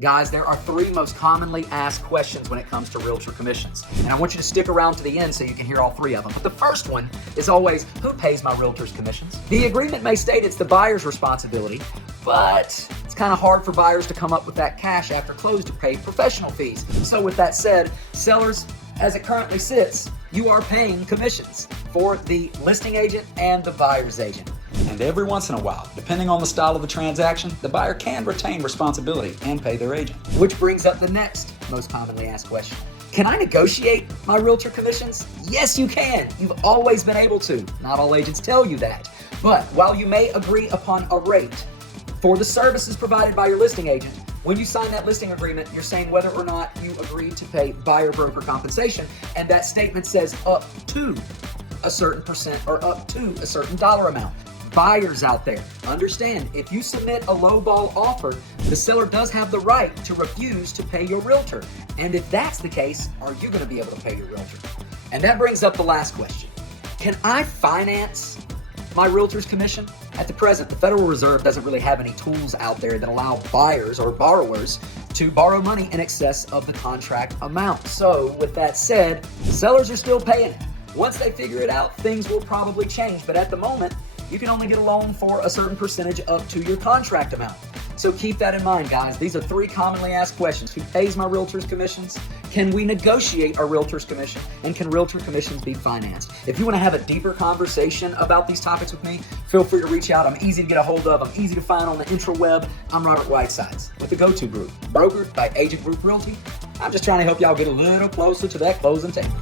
Guys, there are three most commonly asked questions when it comes to realtor commissions. And I want you to stick around to the end so you can hear all three of them. But the first one is always, who pays my realtor's commissions? The agreement may state it's the buyer's responsibility, but it's kind of hard for buyers to come up with that cash after close to pay professional fees. So with that said, sellers, as it currently sits, you are paying commissions for the listing agent and the buyer's agent. And every once in a while, depending on the style of the transaction, the buyer can retain responsibility and pay their agent. Which brings up the next most commonly asked question. Can I negotiate my realtor commissions? Yes, you can. You've always been able to. Not all agents tell you that. But while you may agree upon a rate for the services provided by your listing agent, when you sign that listing agreement, you're saying whether or not you agree to pay buyer broker compensation, and that statement says up to a certain percent or up to a certain dollar amount. Buyers out there, understand, if you submit a lowball offer, the seller does have the right to refuse to pay your realtor. And if that's the case, are you going to be able to pay your realtor? And that brings up the last question. Can I finance my realtor's commission? At the present, the Federal Reserve doesn't really have any tools out there that allow buyers or borrowers to borrow money in excess of the contract amount. So with that said, sellers are still paying it. Once they figure it out, things will probably change. But at the moment, you can only get a loan for a certain percentage up to your contract amount. So keep that in mind, guys. These are three commonly asked questions. Who pays my realtor's commissions? Can we negotiate our realtor's commission? And can realtor commissions be financed? If you want to have a deeper conversation about these topics with me, feel free to reach out. I'm easy to get a hold of. I'm easy to find on the intraweb. I'm Robert Whitesides with the Go-To Group, brokered by Agent Group Realty. I'm just trying to help y'all get a little closer to that closing table.